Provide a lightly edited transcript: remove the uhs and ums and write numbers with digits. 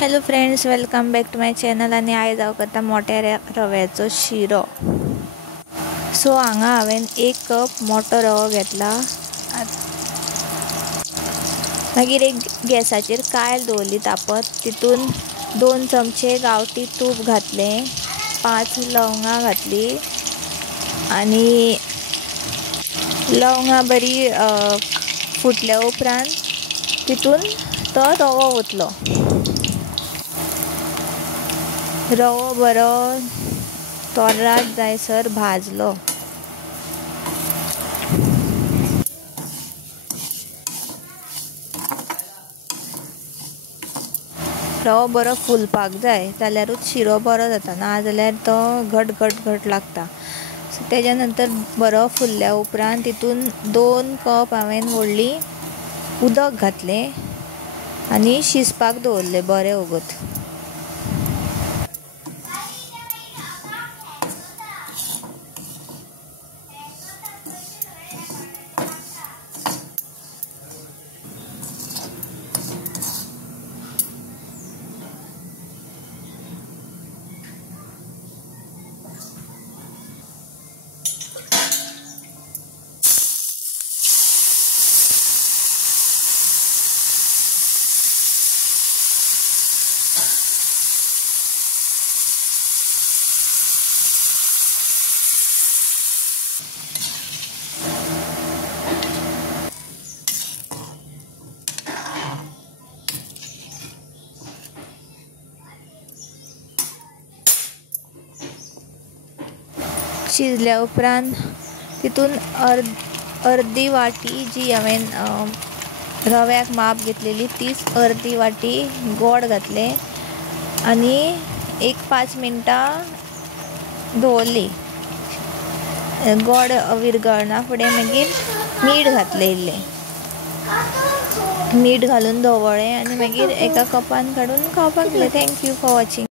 Hello friends, welcome back to my channel. आणि आयज हांव करता मोठ्या रव्याचो शिरो। सो हांगा हांवें 1 कप मोठो रवो घेतला। मागीर एक गॅसाचेर कायल दवरली तापत, तितून 2 चमचे गांवठी तूप घातले, 5 लवंगां घातली आणि लवंगां बरी फुटल्या उपरांत तितून तो रवो ओतलो। रवो बरो तोरात जायसर भाजलो। रवो बरो फुलपाक जाय, जाल्यारूच शिरो बरो जाता, ना जाल्यार तो घट लागता। सो तेज्या नंतर बरो फुलल्या उपरांत तितून 2 कप हांवें व्हडली उदक घातलें आनी शिजपाक दवरलें बरें वगत। शिजल्या उपरांत तितून अर्दी वाटी जी हांवें रव्याक माप घेतलेली तीच अर्दी वाटी गोड घातले आनी 1-5 मिनटां दवरली। गोड विरगळना फुडें मागीर मीठ घातलें इल्लें, मीठ घालून धवळ्ळें आनी मागीर एका कपान काडून खावपाक दिलें। Thank you for watching.